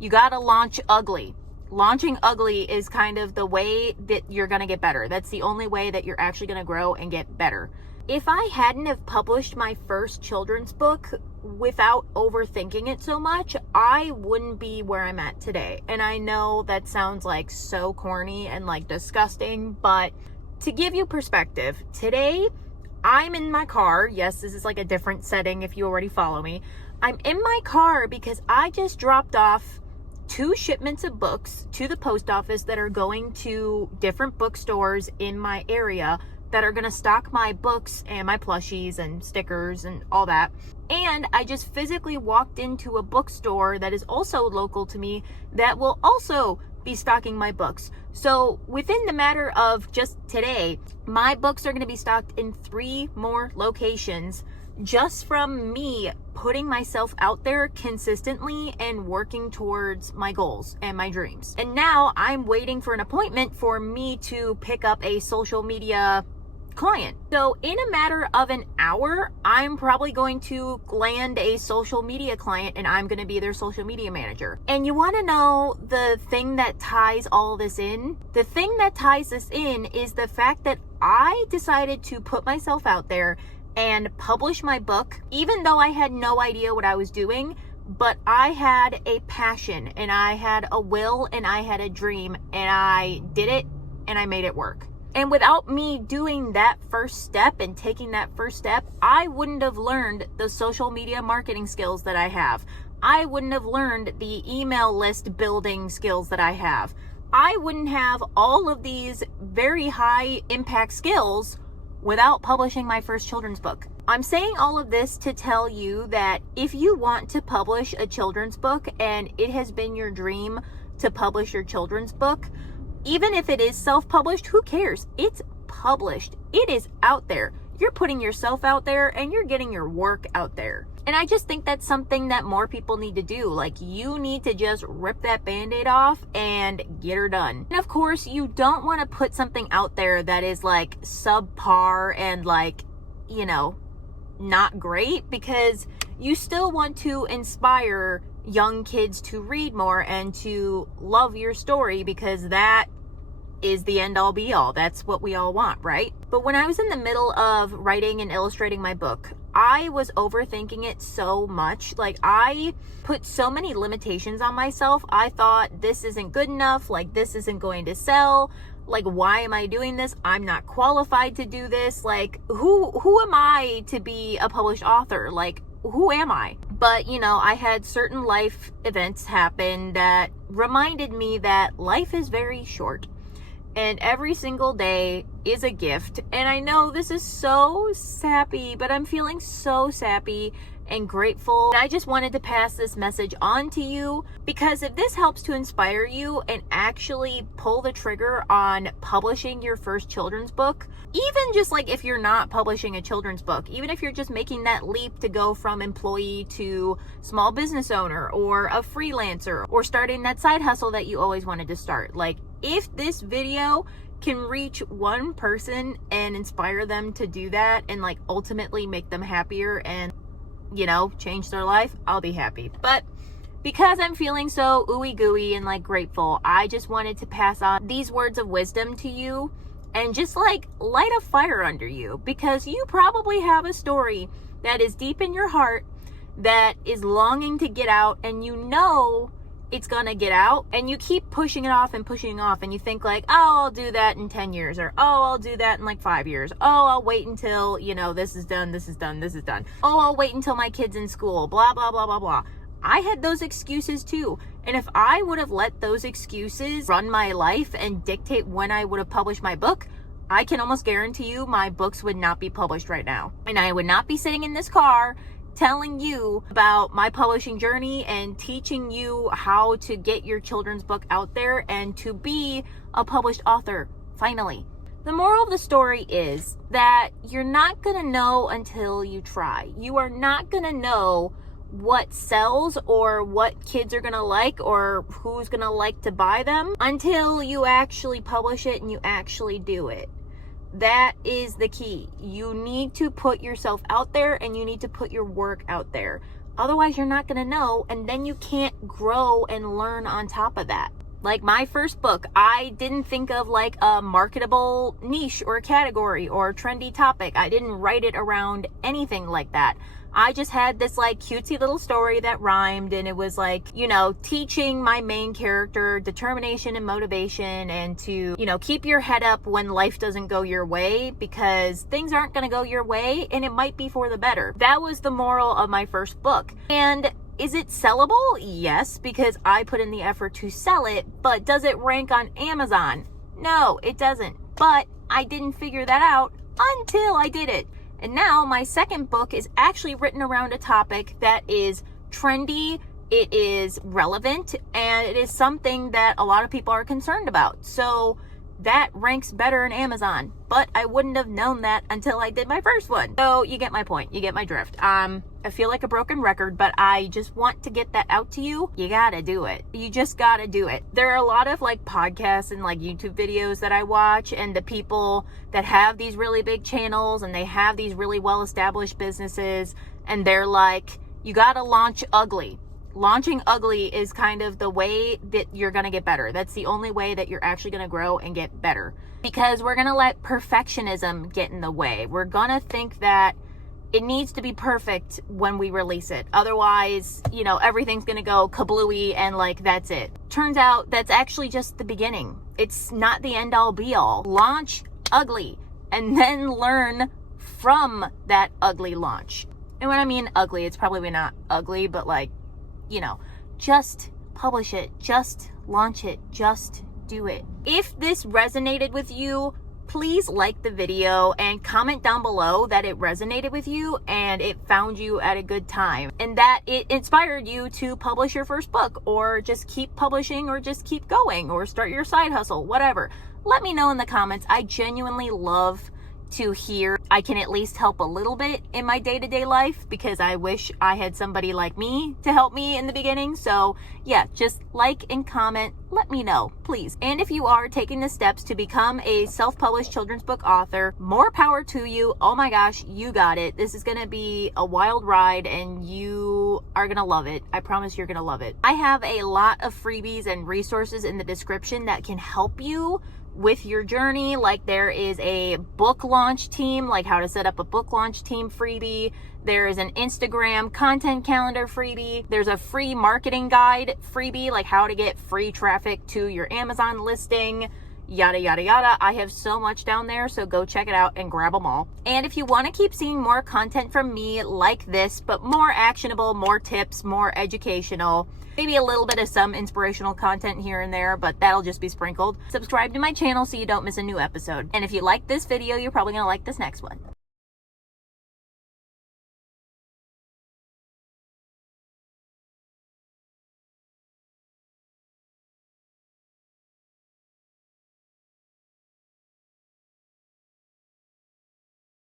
You gotta launch ugly. Launching ugly is kind of the way that you're gonna get better. That's the only way that you're actually gonna grow and get better. If I hadn't have published my first children's book without overthinking it so much, I wouldn't be where I'm at today. And I know that sounds like so corny and like disgusting, but to give you perspective, today I'm in my car. Yes, this is like a different setting if you already follow me. I'm in my car because I just dropped off 2 shipments of books to the post office that are going to different bookstores in my area that are going to stock my books and my plushies and stickers and all that. And I just physically walked into a bookstore that is also local to me that will also be stocking my books. So within the matter of just today, my books are going to be stocked in 3 more locations just from me putting myself out there consistently and working towards my goals and my dreams. And now I'm waiting for an appointment for me to pick up a social media client. So in a matter of an hour, I'm probably going to land a social media client and I'm going to be their social media manager. And you want to know the thing that ties all this in? The thing that ties this in is the fact that I decided to put myself out there and publish my book, even though I had no idea what I was doing, but I had a passion and I had a will and I had a dream and I did it and I made it work. And without me doing that first step and taking that first step, I wouldn't have learned the social media marketing skills that I have. I wouldn't have learned the email list building skills that I have. I wouldn't have all of these very high impact skills without publishing my first children's book. I'm saying all of this to tell you that if you want to publish a children's book and it has been your dream to publish your children's book, even if it is self-published, who cares? It's published. It is out there. You're putting yourself out there and you're getting your work out there. And I just think that's something that more people need to do. Like, you need to just rip that Band-Aid off and get her done. And of course, you don't want to put something out there that is like subpar and like, you know, not great, because you still want to inspire young kids to read more and to love your story, because that is the end all be all. That's what we all want, right? But when I was in the middle of writing and illustrating my book, I was overthinking it so much. Like, I put so many limitations on myself. I thought, this isn't good enough. Like, this isn't going to sell. Like, why am I doing this? I'm not qualified to do this. Like, who am I to be a published author? Like, who am I? But, you know, I had certain life events happen that reminded me that life is very short. And every single day is a gift. And I know this is so sappy, but I'm feeling so sappy and grateful. And I just wanted to pass this message on to you, because if this helps to inspire you and actually pull the trigger on publishing your first children's book, even just like if you're not publishing a children's book, even if you're just making that leap to go from employee to small business owner or a freelancer, or starting that side hustle that you always wanted to start, like, if this video can reach one person and inspire them to do that and like ultimately make them happier and, you know, change their life, I'll be happy. But because I'm feeling so ooey gooey and like grateful, I just wanted to pass on these words of wisdom to you and just like light a fire under you, because you probably have a story that is deep in your heart that is longing to get out, and you know it's gonna get out, and you keep pushing it off and pushing it off, and you think like, oh, I'll do that in 10 years, or oh, I'll do that in like 5 years, oh, I'll wait until, you know, this is done, oh, I'll wait until my kid's in school, blah blah blah blah blah. I had those excuses too, and if I would have let those excuses run my life and dictate when I would have published my book, I can almost guarantee you my books would not be published right now, and I would not be sitting in this car telling you about my publishing journey and teaching you how to get your children's book out there and to be a published author, finally. The moral of the story is that you're not gonna know until you try. You are not gonna know what sells or what kids are gonna like or who's gonna like to buy them until you actually publish it and you actually do it. That is the key. You need to put yourself out there and you need to put your work out there. Otherwise, you're not going to know, and then you can't grow and learn on top of that. Like my first book, I didn't think of like a marketable niche or category or trendy topic. I didn't write it around anything like that. I just had this like cutesy little story that rhymed, and it was like, you know, teaching my main character determination and motivation, and to, you know, keep your head up when life doesn't go your way, because things aren't going to go your way and it might be for the better. That was the moral of my first book. And is it sellable? Yes, because I put in the effort to sell it, but does it rank on Amazon? No, it doesn't. But I didn't figure that out until I did it. And now my second book is actually written around a topic that is trendy, it is relevant, and it is something that a lot of people are concerned about. So that ranks better in Amazon, but I wouldn't have known that until I did my first one. So you get my point, you get my drift. I feel like a broken record, but I just want to get that out to you. You gotta do it. You just gotta do it. There are a lot of like podcasts and like YouTube videos that I watch, and the people that have these really big channels and they have these really well-established businesses, and they're like, you gotta launch ugly. Launching ugly is kind of the way that you're going to get better. That's the only way that you're actually going to grow and get better, because we're going to let perfectionism get in the way. We're going to think that it needs to be perfect when we release it. Otherwise, you know, everything's going to go kablooey and like, that's it. Turns out that's actually just the beginning. It's not the end all be all. Launch ugly and then learn from that ugly launch. And when I mean ugly, it's probably not ugly, but like, you know, just publish it, just launch it, just do it. If this resonated with you, please like the video and comment down below that it resonated with you and it found you at a good time, and that it inspired you to publish your first book, or just keep publishing, or just keep going, or start your side hustle, whatever. Let me know in the comments. I genuinely love to hear I can at least help a little bit in my day-to-day life, because I wish I had somebody like me to help me in the beginning. So yeah, just like and comment, let me know, please. And if you are taking the steps to become a self-published children's book author, more power to you. Oh my gosh, you got it. This is gonna be a wild ride and you are gonna love it. I promise you're gonna love it. I have a lot of freebies and resources in the description that can help you with your journey. Like there is a book launch team, like how to set up a book launch team freebie. There is an Instagram content calendar freebie. There's a free marketing guide freebie, like how to get free traffic to your Amazon listing, yada, yada, yada. I have so much down there, so go check it out and grab them all. And if you want to keep seeing more content from me like this, but more actionable, more tips, more educational, maybe a little bit of some inspirational content here and there, but that'll just be sprinkled, subscribe to my channel so you don't miss a new episode. And if you like this video, you're probably going to like this next one.